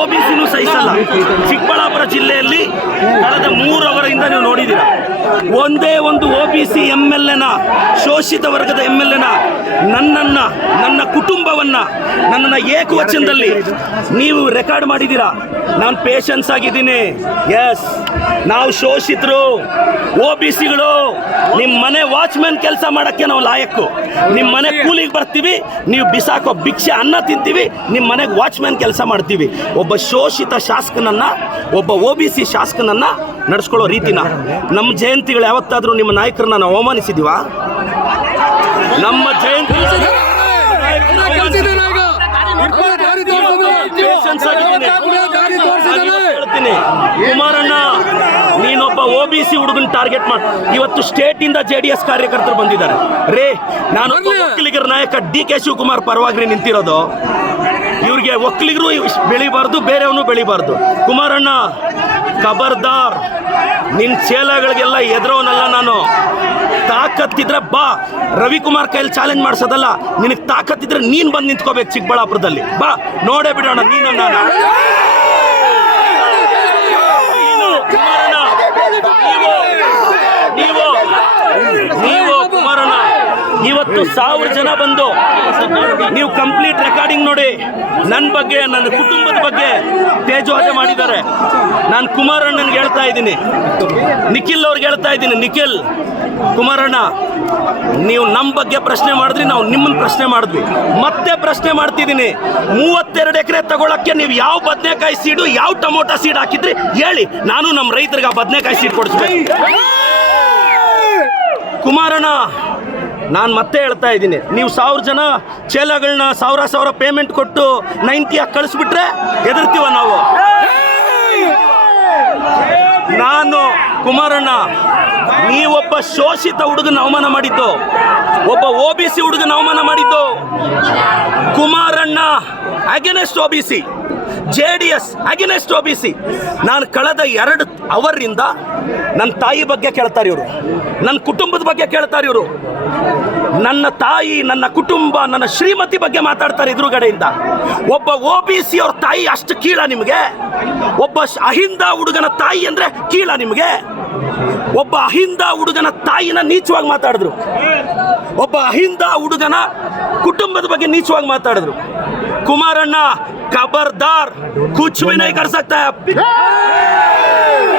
OBCನೂ ಸಹಿಸಲ್ಲ. ಚಿಕ್ಕಬಳ್ಳಾಪುರ ಜಿಲ್ಲೆಯಲ್ಲಿ ಕಳೆದ 3 ಅವರಿಂದ ನೀವು ನೋಡಿದ್ದೀರ, ಒಂದೇ ಒಂದು OBC MLAನ, ಶೋಷಿತ ವರ್ಗದ MLAನ, ನನ್ನ ಕುಟುಂಬವನ್ನು, ನನ್ನನ್ನು ಏಕವಚನದಲ್ಲಿ ನೀವು ರೆಕಾರ್ಡ್ ಮಾಡಿದ್ದೀರಾ. ನಾನು ಪೇಷನ್ಸ್ ಆಗಿದ್ದೀನಿ. ಎಸ್, ನಾವು ಶೋಷಿತರು, OBCಗಳು. ನಿಮ್ಮ ಮನೆ ವಾಚ್ಮ್ಯಾನ್ ಕೆಲಸ ಮಾಡೋಕ್ಕೆ ನಾವು ಲಾಯಕ್ಕು. ನಿಮ್ಮ ಮನೆ ಕೂಲಿಗೆ ಬರ್ತೀವಿ, ನೀವು ಬಿಸಾಕೋ ಭಿಕ್ಷೆ ಅನ್ನ ತಿಂತೀವಿ, ನಿಮ್ಮ ಮನೆಗೆ ವಾಚ್ಮ್ಯಾನ್ ಕೆಲಸ ಮಾಡ್ತೀವಿ. ಒಬ್ಬ ಶೋಷಿತ ಶಾಸಕನನ್ನು, ಒಬ್ಬ OBC ಶಾಸಕನನ್ನು ನಡೆಸ್ಕೊಳ್ಳೋ ರೀತಿನ, ನಮ್ಮ ಜಯಂತಿಗಳು ಯಾವತ್ತಾದರೂ ನಿಮ್ಮ ನಾಯಕರನ್ನ ನಾವು ಅವಮಾನಿಸಿದೀವ? ನಮ್ಮ ಜಯಂತಿ ಹೇಳ್ತೀನಿ, ಕುಮಾರಣ್ಣ ನೀನೊಬ್ಬ OBC ಹುಡುಗನ ಟಾರ್ಗೆಟ್ ಮಾಡಿ ಇವತ್ತು ಸ್ಟೇಟಿಂದ JDS ಕಾರ್ಯಕರ್ತರು ಬಂದಿದ್ದಾರೆ. ರೇ, ನಾನು ಒಕ್ಕಲಿಗರ ನಾಯಕ DK ಶಿವಕುಮಾರ್ ಪರವಾಗಿ ನಿಂತಿರೋದು. ಇವ್ರಿಗೆ ಒಕ್ಕಲಿಗರು ಬೆಳಿಬಾರ್ದು, ಬೇರೆಯವನು ಬೆಳಿಬಾರ್ದು. ಕುಮಾರಣ್ಣ ಖಬರ್ದಾರ್, ನಿನ್ನ ಚೇಲಗಳಿಗೆಲ್ಲ ಎದುರೋನಲ್ಲ ನಾನು. ತಾಕತ್ತಿದ್ರೆ ಬಾ, ರವಿಕುಮಾರ್ ಕೈಯಲ್ಲಿ ಚಾಲೆಂಜ್ ಮಾಡಿಸೋದಲ್ಲ. ನಿನಗೆ ತಾಕತ್ತಿದ್ರೆ ನೀನು ಬಂದು ನಿಂತ್ಕೋಬೇಕು ಚಿಕ್ಕಬಳ್ಳಾಪುರದಲ್ಲಿ. ಬಾ, ನೋಡೇ ಬಿಡೋಣ ನೀನು ನಾನು. ನೀವು ಕುಮಾರಣ್ಣ ಇವತ್ತು 1000 ಜನ ಬಂದು ನೀವು ಕಂಪ್ಲೀಟ್ ರೆಕಾರ್ಡಿಂಗ್ ನೋಡಿ, ನನ್ನ ಬಗ್ಗೆ, ನನ್ನ ಕುಟುಂಬದ ಬಗ್ಗೆ ತೇಜೋವಧೆ ಮಾಡಿದ್ದಾರೆ. ನಾನು ಕುಮಾರಣ್ಣನಿಗೆ ಹೇಳ್ತಾ ಇದ್ದೀನಿ, ನಿಖಿಲ್ ಅವ್ರಿಗೆ ಹೇಳ್ತಾ ಇದ್ದೀನಿ, ನಿಖಿಲ್, ಕುಮಾರಣ್ಣ ನೀವು ನಮ್ಮ ಬಗ್ಗೆ ಪ್ರಶ್ನೆ ಮಾಡಿದ್ರಿ, ನಾವು ನಿಮ್ಮನ್ನು ಪ್ರಶ್ನೆ ಮಾಡಿದ್ವಿ, ಮತ್ತೆ ಪ್ರಶ್ನೆ ಮಾಡ್ತಿದ್ದೀನಿ. 32 ಎಕರೆ ತಗೊಳಕ್ಕೆ ನೀವು ಯಾವ ಬದನೆಕಾಯಿ ಸೀಡು, ಯಾವ ಟೊಮೊಟೊ ಸೀಡ್ ಹಾಕಿದ್ರಿ ಹೇಳಿ, ನಾನು ನಮ್ಮ ರೈತರಿಗೆ ಆ ಬದನೆಕಾಯಿ ಸೀಡ್ ಕೊಡಿಸ್ಬೇಕು. ಕುಮಾರಣ್ಣ, ನಾನು ಮತ್ತೆ ಹೇಳ್ತಾ ಇದ್ದೀನಿ, ನೀವು 1000 ಜನ ಚೇಲಗಳನ್ನ 1000 ಪೇಮೆಂಟ್ ಕೊಟ್ಟು 90 ಕಳಿಸ್ಬಿಟ್ರೆ ಎದುರ್ತೀವ ನಾವು. ನಾನು ಕುಮಾರಣ್ಣ, ನೀವೊಬ್ಬ ಶೋಷಿತ ಹುಡುಗನ ಅವಮಾನ ಮಾಡಿದ್ದು, ಒಬ್ಬ OBC ಹುಡುಗನ ಅವಮಾನ ಮಾಡಿದ್ದು. Kumaranna against OBC, JDS against OBC. ನಾನು ಕಳೆದ 2 ಅವರಿಂದ ನನ್ನ ತಾಯಿ ಬಗ್ಗೆ ಕೇಳ್ತಾರೆ ಇವರು, ನನ್ನ ಕುಟುಂಬದ ಬಗ್ಗೆ ಕೇಳ್ತಾರೆ ಇವರು. ನನ್ನ ತಾಯಿ, ನನ್ನ ಕುಟುಂಬ, ನನ್ನ ಶ್ರೀಮತಿ ಬಗ್ಗೆ ಮಾತಾಡ್ತಾರೆ ಎದುರುಗಡೆಯಿಂದ. ಒಬ್ಬ OBC ಅವ್ರ ತಾಯಿ ಅಷ್ಟು ಕೀಳ ನಿಮಗೆ? ಒಬ್ಬ ಅಹಿಂದ ಹುಡುಗನ ತಾಯಿ ಅಂದ್ರೆ ಕೀಳ ನಿಮಗೆ? ಒಬ್ಬ ಅಹಿಂದ ಹುಡುಗನ ತಾಯಿನ ನೀಚವಾಗಿ ಮಾತಾಡಿದ್ರು, ಒಬ್ಬ ಅಹಿಂದ ಹುಡುಗನ ಕುಟುಂಬದ ಬಗ್ಗೆ ನೀಚವಾಗಿ ಮಾತಾಡಿದ್ರು. ಕುಮಾರಣ್ಣ ಖಬರ್ದಾರ್, ಕುಚ್ ಭಿ ನಹೀ ಕರ್ ಸಕ್ತಾ ಹೈ.